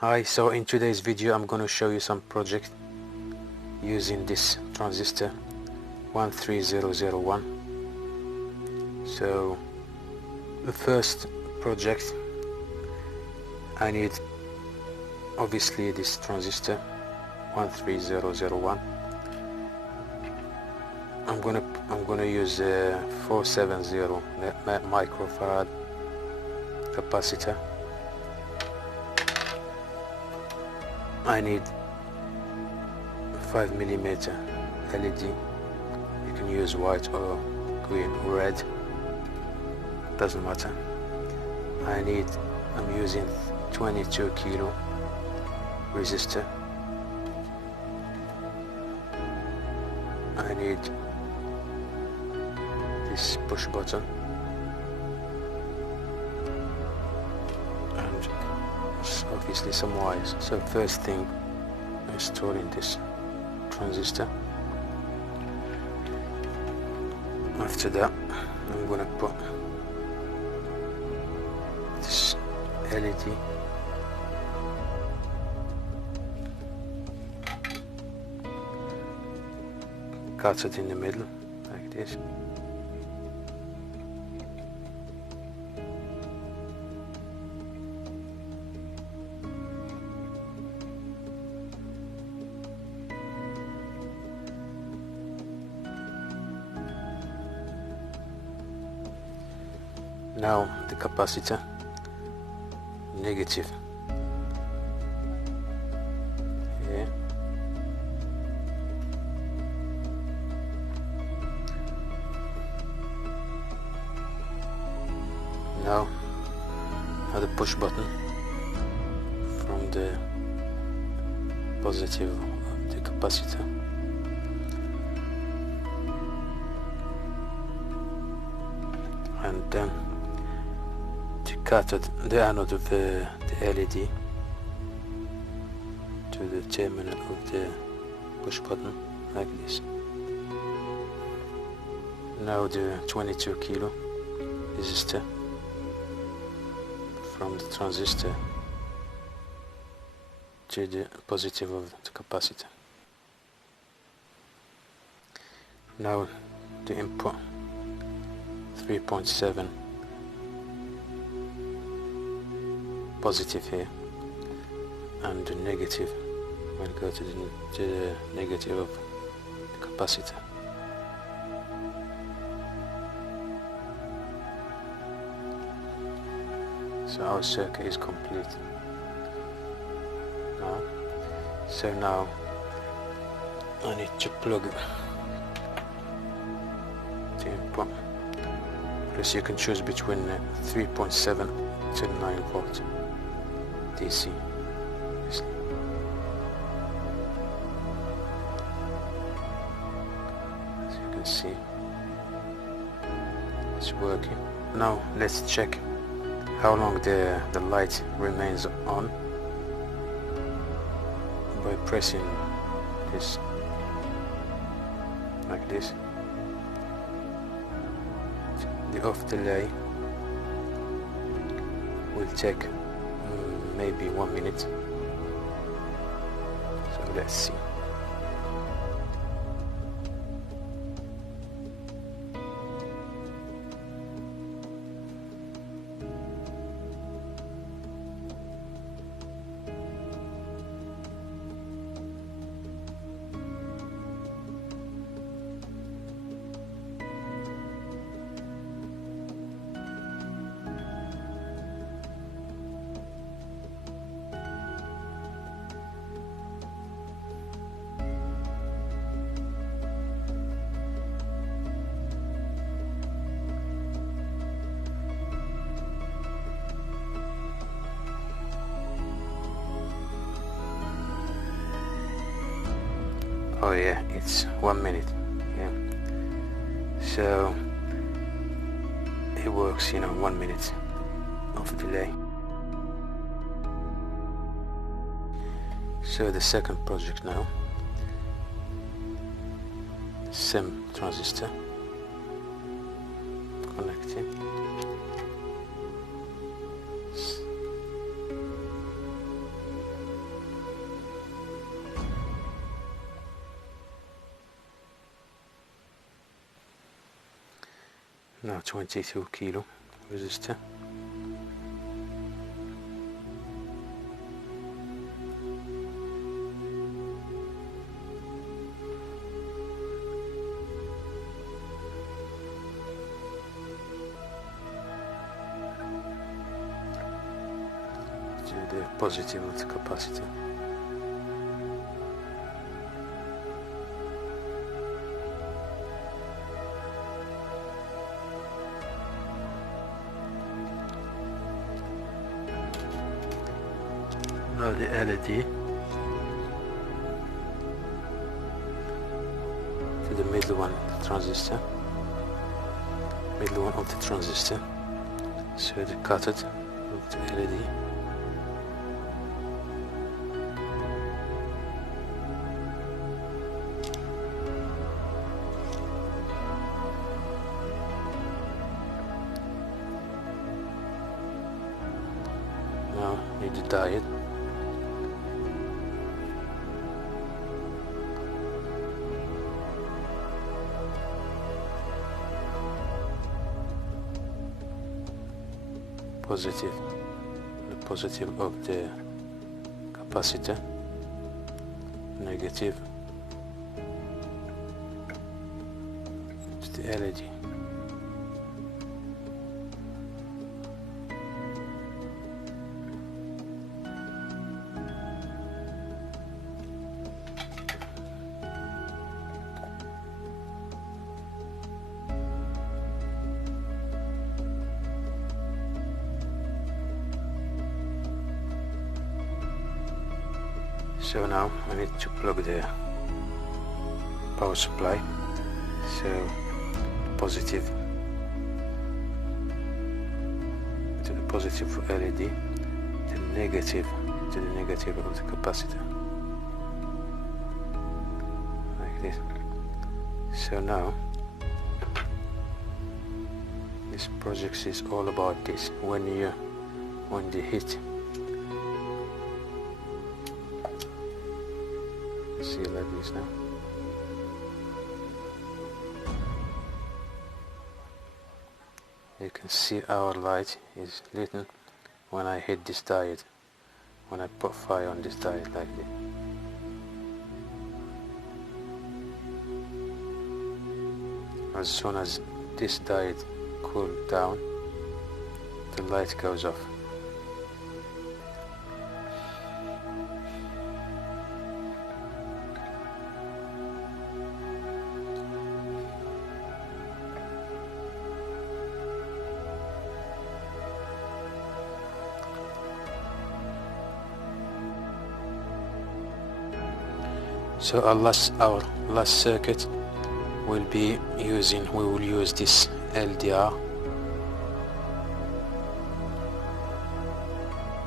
Hi, so in today's video I'm going to show you some project using this transistor 13001. So the first project, I need obviously this transistor 13001. I'm gonna use a 470 microfarad capacitor. I need 5mm LED. You can use white or green or red, doesn't matter. I'm using 22 kilo resistor. I need this push button and obviously some wires. So first thing, installing this transistor. After that, I'm gonna put this LED cut it in the middle like this. Now the capacitor, negative here, now the push button from the positive of the capacitor. And then to cut the anode of the LED to the terminal of the push button like this. Now the 22 kilo resistor from the transistor to the positive of the capacitor. Now the input 3.7 positive here, and the negative will go to the negative of the capacitor. So our circuit is complete now. So now I need to plug the input. Plus you can choose between 3.7 to 9 volt DC. As you can see, it's working. Now let's check how long the light remains on by pressing this like this. The off delay will take maybe 1 minute. So let's see. Oh yeah, it's 1 minute. Yeah. So it works, 1 minute of delay. So the second project now, same transistor, connecting. now 22 kilo resistor. To the positive of the capacitor. Now the LED to the middle one, the transistor, middle one of the transistor, so the cathode of the LED. Now need the diode. Positive, the positive of the capacitor, negative to the LED. So now I need to plug the power supply, so positive to the positive for LED, the negative to the negative of the capacitor, like this. So now this project is all about this. When the heat, see like this now. You can see our light is lit when I hit this diode, when I put fire on this diode like this. As soon as this diode cools down, the light goes off. So our last circuit will be we will use this LDR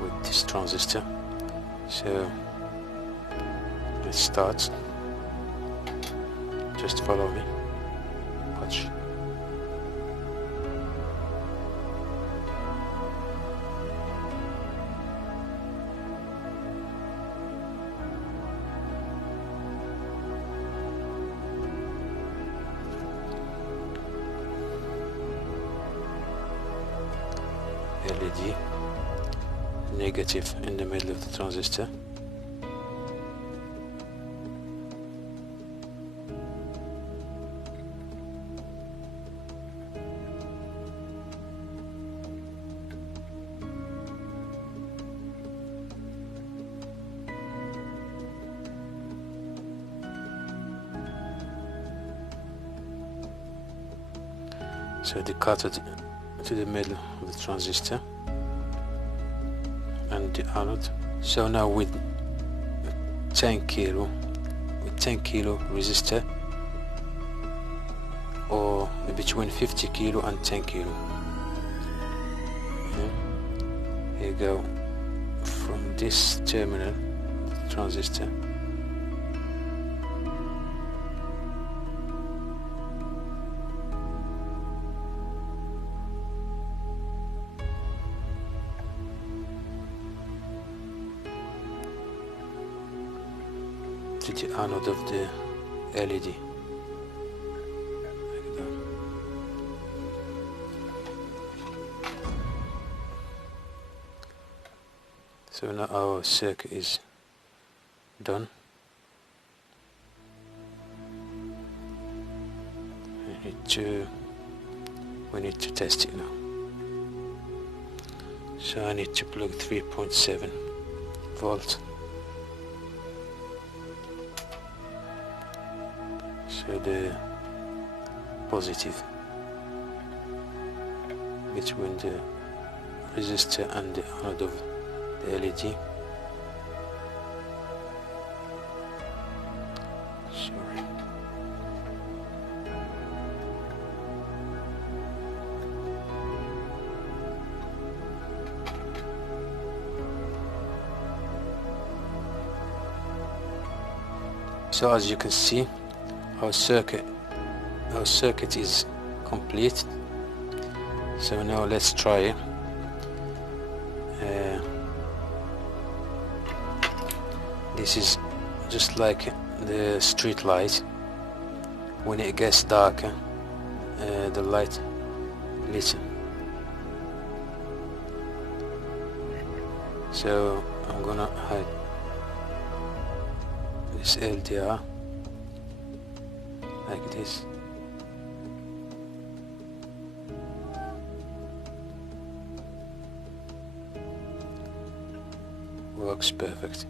with this transistor. So let's start. Just follow me. Watch. LED negative in the middle of the transistor. So the cathode to the middle of the transistor and the anode. So now with 10 kilo resistor, or between 50 kilo and 10 kilo. Here you go, from this terminal transistor to the anode of the LED, like that. So now our circuit is done. We need to test it now. So I need to plug 3.7 volt. So the positive between the resistor and the anode of the LED. Sorry. So as you can see, our circuit is complete. So now let's try it. This is just like the street light. When it gets darker, the light lit. So I'm gonna hide this LDR like this. Works perfect.